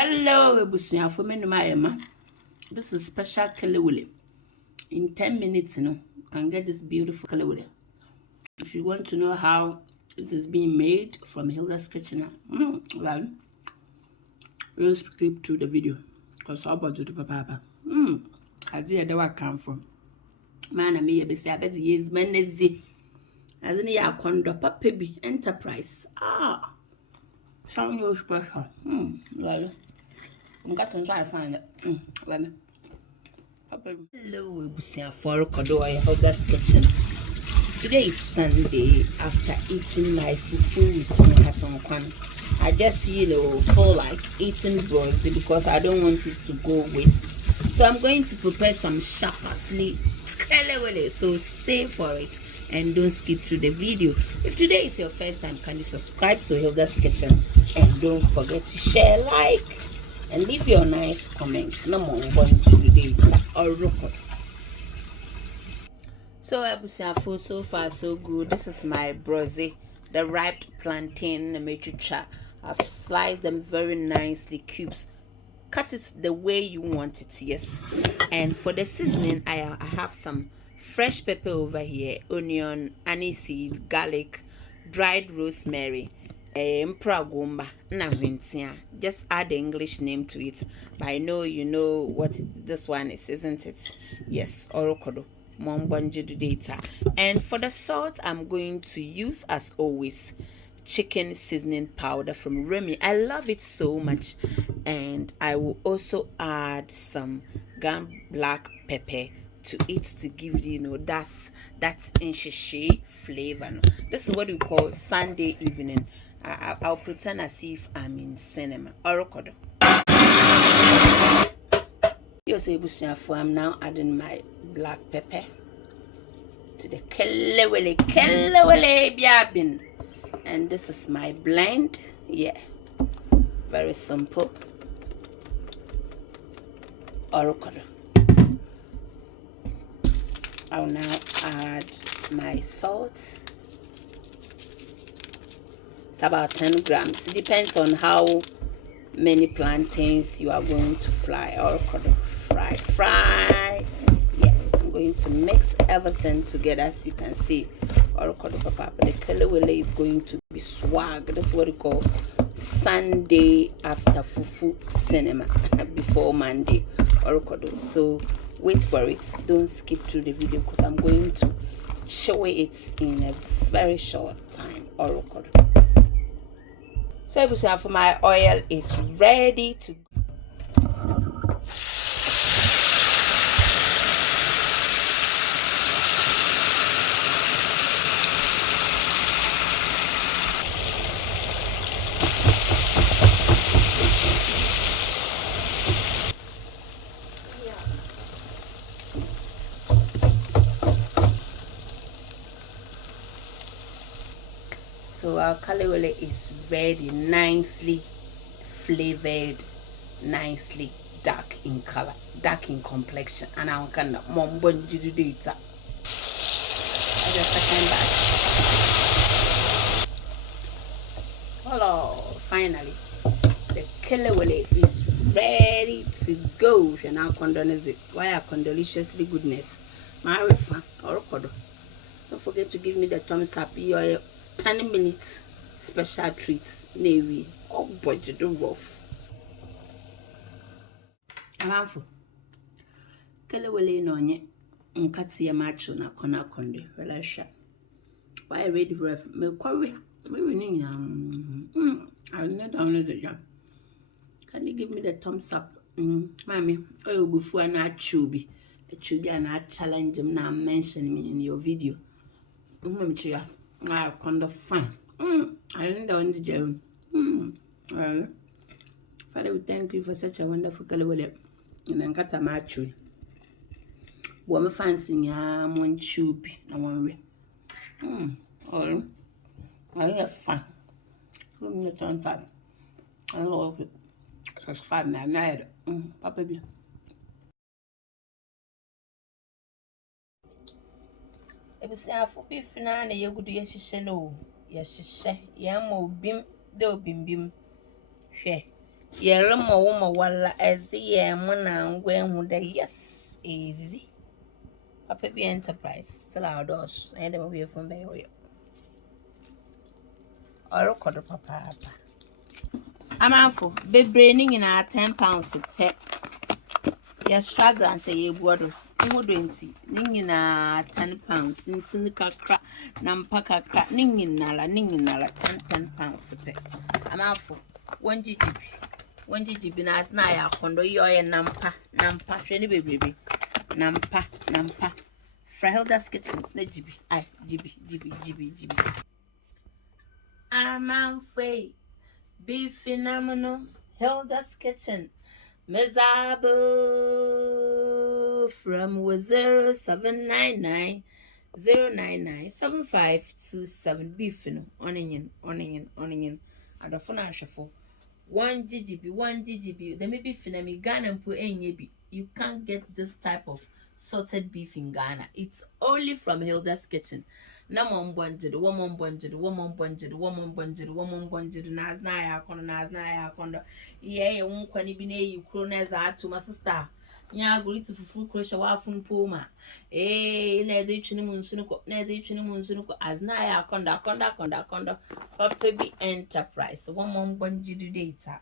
Hello, Ebusia for me Mayama. This is special kelewele. In 10 minutes, you can get this beautiful kelewele. If you want to know how this is being made from Hilda's kitchen, well, we'll skip to the video because how about the papa? I did where I come from. Man, I may be said, yes, Menezi. As in ya condo papa be enterprise. Sound your special. Well. I'm going to try to find it. Hello, Ebusia for Kodoa Hilda's kitchen. Today is Sunday after eating my fufu with my cotton kwan. I just feel like eating broccoli because I don't want it to go waste. So I'm going to prepare some sharp parsley. So stay for it and don't skip through the video. If today is your first time, can you subscribe to Hilda's kitchen and don't forget to share, like, and leave your nice comments. No more going to the data or record. So Ebusiafo, so far so good. This is my broze, the ripe plantain mechucha. I've sliced them very nicely, cubes. Cut it the way you want it, yes. And for the seasoning, I have some fresh pepper over here, onion, aniseed, garlic, dried rosemary, mpragumba, just add the English name to it. But I know you know what this one is, isn't it? Yes, orokodo. Data. And for the salt, I'm going to use, as always, chicken seasoning powder from Remy. I love it so much. And I will also add some ground black pepper to it to give that's inshishi flavor. This is what we call Sunday evening. I'll pretend as if I'm in cinema. Orokodo. I'm now adding my black pepper to the kelewele biabin, and this is my blend. Yeah, very simple. Orokodo. I'll now add my salt. It's about 10 grams. It depends on how many plantains you are going to fry. Orokodo. Fry. Yeah, I'm going to mix everything together. As you can see, orokodo papa, the kelewele is going to be swag. That's what we call Sunday after fufu cinema before Monday. Orokodo. So wait for it. Don't skip through the video because I'm going to show it in a very short time. Orokodo. So for my oil is ready to So our kelewele is ready, nicely flavored, nicely dark in color, dark in complexion, and I can mombon do data. The second batch. Hello, finally, the kelewele is ready to go. And now condolence it. Why are condoliciously goodness? My refa or kodo. Don't forget to give me the thumbs up. Your 10 minutes special treats. Navy. Oh boy, you do rough. I'm out for kelewele no nye nkati ya macho na kona konde. Well, why ready for me? Quarry. We need I'll not download it. Can you give me the thumbs up? Mommy, oh, before I chubi. A chubi and I challenge him now mention me in your video. I kind of fun. I didn't know the gym. Well, Father, we thank you for such a wonderful kelewele. And then cut a match. Woman fancy ya one chubi. I want to all I have fun. Give me a thumbs up. I love it. Subscribe now. Papa. Ebusiafo beef na yegudu yehihye no yehihye yamma obim de obimbim hwe Yeremo woman walla as the mona when the yes easy. Papa be enterprise still outdoors and then we from by or record papa. I'm out for big braining in our £10 pet. Yes, struggle and say you would. 20 ningina £10 since kakra nampaka crack ningina 10 pounds pe. I'm out for 1 GB nas na ya kondo yoye nampa shweni baby nampa Frahilda's kitchen na GB ay GB I'm out for be phenomenal Hilda's kitchen Mezabu from 0799 099 beef no onion adofona ahwefo 1 GB there may be finami Ghana mpo enye bi you can't get this type of salted beef in Ghana. It's only from Hilda's kitchen. Woman bonjed nazna ya kondo ye unkwani bi na yi kro na za atu my sister nya gori to fufu crochet wa fun poma na eze twini mu nsu ko azna ya kondo papa bi enterprise woman bonjed data